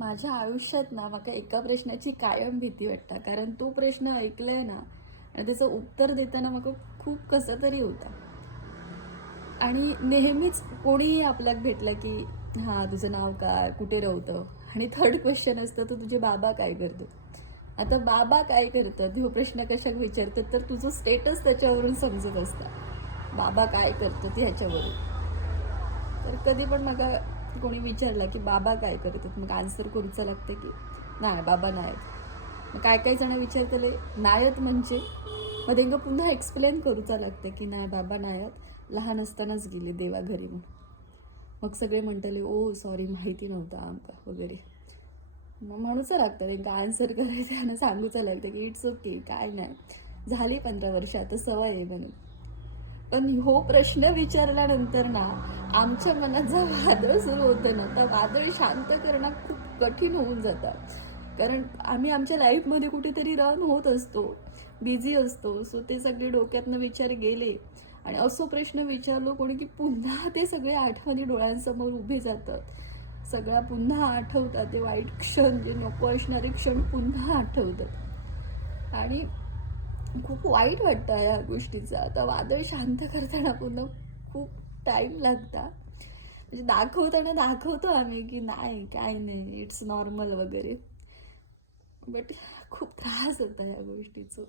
माझ्या आयुष्यात ना म्हाका एका प्रश्नाची कायम भीती वाटता, कारण तो प्रश्न ऐकलाय ना आणि त्याचं उत्तर देताना म्हाका खूप कसं तरी होता. आणि नेहमीच कोणीही आपल्याक भेटलं की हां, तुझं नाव काय, कुठे राहतं, आणि थर्ड क्वेश्चन असतं तर तुझे बाबा काय करतात. आता बाबा काय करतात ह्यो प्रश्न कशाक विचारतात तर तुझं स्टेटस त्याच्यावरून समजत असतं, बाबा काय करतात ह्याच्यावरून. तर कधी पण म्हाका कोणी विचारलं की बाबा काय करतात, मग आन्सर करूचं लागतं की नाही बाबा नाहीत. मग काय काही जण विचारतले नायत म्हणजे, मग तेंका पुन्हा एक्सप्लेन करूचा लागतं की नाही बाबा नायत, लहान असतानाच गेले देवा घरी म्हणून. मग सगळे म्हणतले ओ सॉरी माहिती नव्हतं आमका वगैरे. मग म्हणूचं लागतं तेंका आन्सर करायचं आणि सांगूचं लागतं की इट्स ओके, काय नाही, झाली 15 वर्ष आता सवय आहे म्हणून. पण हो प्रश्न विचारल्यानंतर ना आमच्या मनात जो वादळ सुरू होतं ना, तर वादळ शांत करणं खूप कठीण होऊन जातं. कारण आम्ही आमच्या लाईफमध्ये कुठेतरी रन होत असतो, बिझी असतो. सो ते सगळे डोक्यातनं विचार गेले आणि असो प्रश्न विचारलो कोणी की पुन्हा ते सगळे आठवणी डोळ्यांसमोर उभे जातात. सगळ्या पुन्हा आठवतात, ते वाईट क्षण, जे नको असणारे क्षण पुन्हा आठवतात. आणि खूप वाईट वाटतं या गोष्टीचं. आता वादळ शांत करताना पुन्हा खूप टाईम लागता. म्हणजे दाखवताना दाखवतो आम्ही की नाही काय नाही, इट्स नॉर्मल वगैरे. बट खूप त्रास होता या गोष्टीचं.